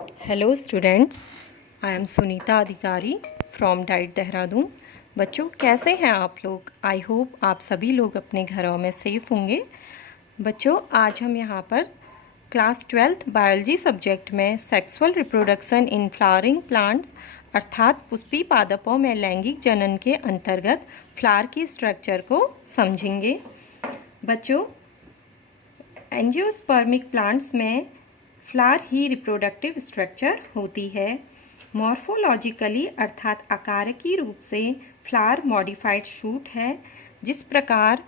Hello students, I am Sunita अधिकारी from diet Dehradun. बच्चों, कैसे हैं आप लोग? आई होप आप सभी लोग अपने घरों में सेफ़ होंगे। बच्चों, आज हम यहाँ पर क्लास 12th बायोलॉजी सब्जेक्ट में sexual reproduction in flowering plants अर्थात पुष्पी पादपों में लैंगिक जनन के अंतर्गत फ्लावर की स्ट्रक्चर को समझेंगे। बच्चों, एंजियोस्पर्मिक प्लांट्स में फ्लावर ही रिप्रोडक्टिव स्ट्रक्चर होती है। मॉर्फोलॉजिकली अर्थात आकारकी रूप से फ्लावर मॉडिफाइड शूट है। जिस प्रकार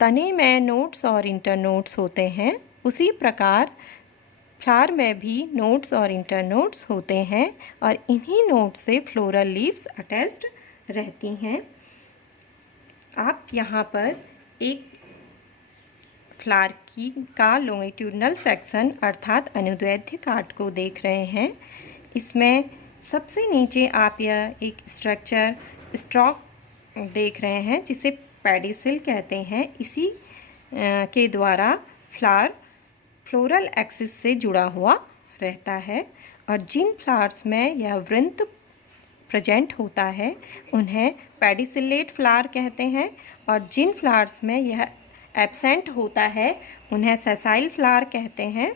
तने में नोड्स और इंटरनोड्स होते हैं, उसी प्रकार फ्लावर में भी नोड्स और इंटरनोड्स होते हैं और इन्हीं नोड्स से फ्लोरल लीव्स अटैच्ड रहती हैं। आप यहाँ पर एक फ्लावर का लॉन्गिट्यूडनल सेक्शन अर्थात अनुदैर्ध्य काट को देख रहे हैं। इसमें सबसे नीचे आप यह एक स्ट्रक्चर स्टॉक देख रहे हैं जिसे पेडिसिल कहते हैं। इसी के द्वारा फ्लावर फ्लोरल एक्सिस से जुड़ा हुआ रहता है और जिन फ्लावर्स में यह वृंत प्रेजेंट होता है उन्हें पेडिसिलेट फ्लावर कहते हैं और जिन फ्लावर्स में यह एब्सेंट होता है उन्हें सेसाइल फ्लावर कहते हैं।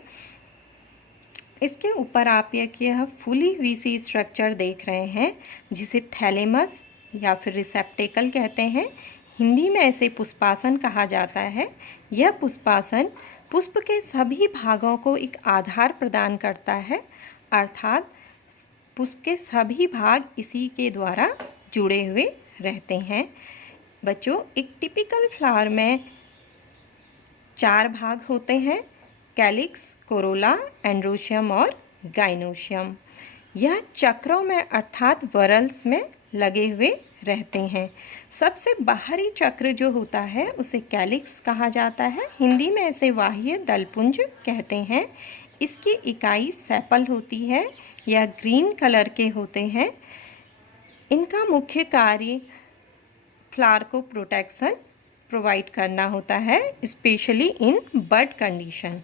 इसके ऊपर आप यह फुली वीसी स्ट्रक्चर देख रहे हैं जिसे थैलेमस या फिर रिसेप्टेकल कहते हैं। हिंदी में इसे पुष्पासन कहा जाता है। यह पुष्पासन पुष्प के सभी भागों को एक आधार प्रदान करता है, अर्थात पुष्प के सभी भाग इसी के द्वारा जुड़े हुए रहते हैं। बच्चों, एक टिपिकल फ्लावर में 4 भाग होते हैं: कैलिक्स, कोरोला, एंड्रोशियम और गाइनोशियम। यह चक्रों में अर्थात वरल्स में लगे हुए रहते हैं। सबसे बाहरी चक्र जो होता है उसे कैलिक्स कहा जाता है। हिंदी में इसे बाह्य दलपुंज कहते हैं। इसकी इकाई सेपल होती है। यह ग्रीन कलर के होते हैं। इनका मुख्य कार्य फ्लावर को प्रोटेक्शन प्रोवाइड करना होता है, स्पेशली इन बड कंडीशन।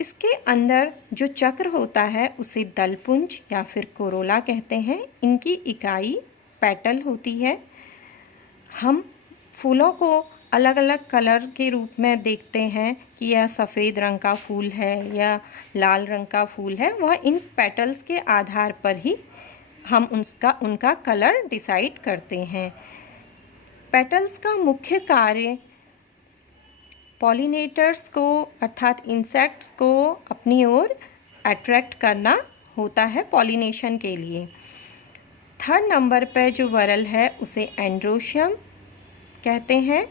इसके अंदर जो चक्र होता है उसे दलपुंज या फिर कोरोला कहते हैं। इनकी इकाई पेटल होती है। हम फूलों को अलग अलग कलर के रूप में देखते हैं कि यह सफ़ेद रंग का फूल है या लाल रंग का फूल है। वह इन पेटल्स के आधार पर ही हम उनका कलर डिसाइड करते हैं। पेटल्स का मुख्य कार्य पॉलिनेटर्स को अर्थात इंसेक्ट्स को अपनी ओर अट्रैक्ट करना होता है पॉलिनेशन के लिए। 3rd नंबर पर जो वरल है उसे एंड्रोशियम कहते हैं।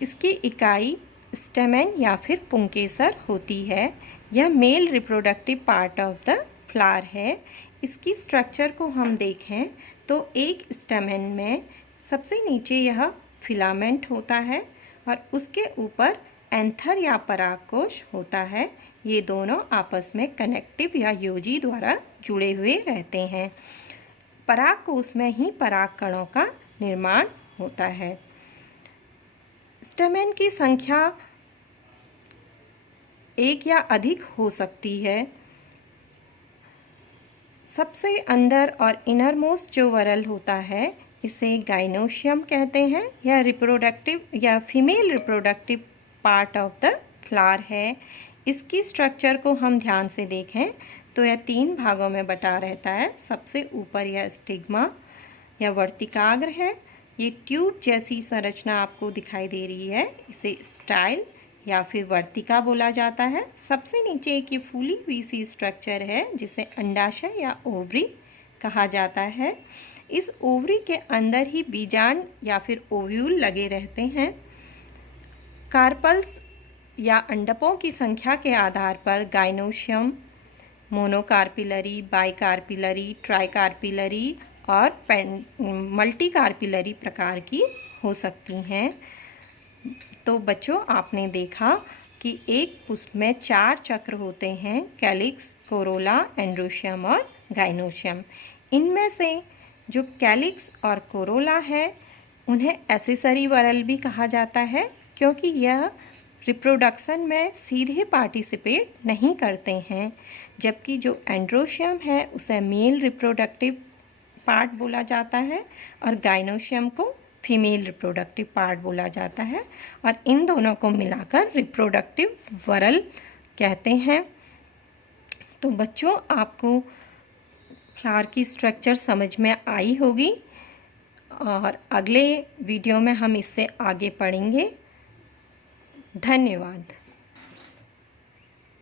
इसकी इकाई स्टेमेन या फिर पुंकेसर होती है। यह male reproductive part of the flower है। इसकी स्ट्रक्चर को हम देखें तो एक स्टेमेन में सबसे नीचे यह फिलामेंट होता है और उसके ऊपर एंथर या परागकोश होता है। ये दोनों आपस में कनेक्टिव या योजी द्वारा जुड़े हुए रहते हैं। परागकोश में ही पराग कणों का निर्माण होता है। स्टेमेन की संख्या 1 या अधिक हो सकती है। सबसे अंदर और इनरमोस्ट जो वरल होता है इसे गाइनोशियम कहते हैं। यह रिप्रोडक्टिव या female reproductive part of the flower है। इसकी स्ट्रक्चर को हम ध्यान से देखें तो यह 3 भागों में बटा रहता है। सबसे ऊपर यह स्टिग्मा या वर्तिकाग्र है। ये ट्यूब जैसी संरचना आपको दिखाई दे रही है, इसे स्टाइल या फिर वर्तिका बोला जाता है। सबसे नीचे एक ये फूली हुई सी स्ट्रक्चर है जिसे अंडाशय या ओवरी कहा जाता है। इस ओवरी के अंदर ही बीजांड या फिर ओव्यूल लगे रहते हैं। कार्पल्स या अंडकों की संख्या के आधार पर गाइनोशियम मोनोकार्पिलरी, बाइकार्पिलरी, ट्राइकार्पिलरी और मल्टीकार्पिलरी प्रकार की हो सकती हैं। तो बच्चों, आपने देखा कि एक पुष्प में 4 चक्र होते हैं: कैलिक्स, कोरोला, एंड्रोशियम और गाइनोशियम। इनमें से जो कैलिक्स और कोरोला है उन्हें एसेसरी वरल भी कहा जाता है क्योंकि यह रिप्रोडक्शन में सीधे पार्टिसिपेट नहीं करते हैं, जबकि जो एंड्रोशियम है उसे मेल रिप्रोडक्टिव पार्ट बोला जाता है और गाइनोशियम को फीमेल रिप्रोडक्टिव पार्ट बोला जाता है, और इन दोनों को मिलाकर रिप्रोडक्टिव वरल कहते हैं। तो बच्चों, आपको फ्लावर की स्ट्रक्चर समझ में आई होगी और अगले वीडियो में हम इससे आगे पढ़ेंगे। धन्यवाद।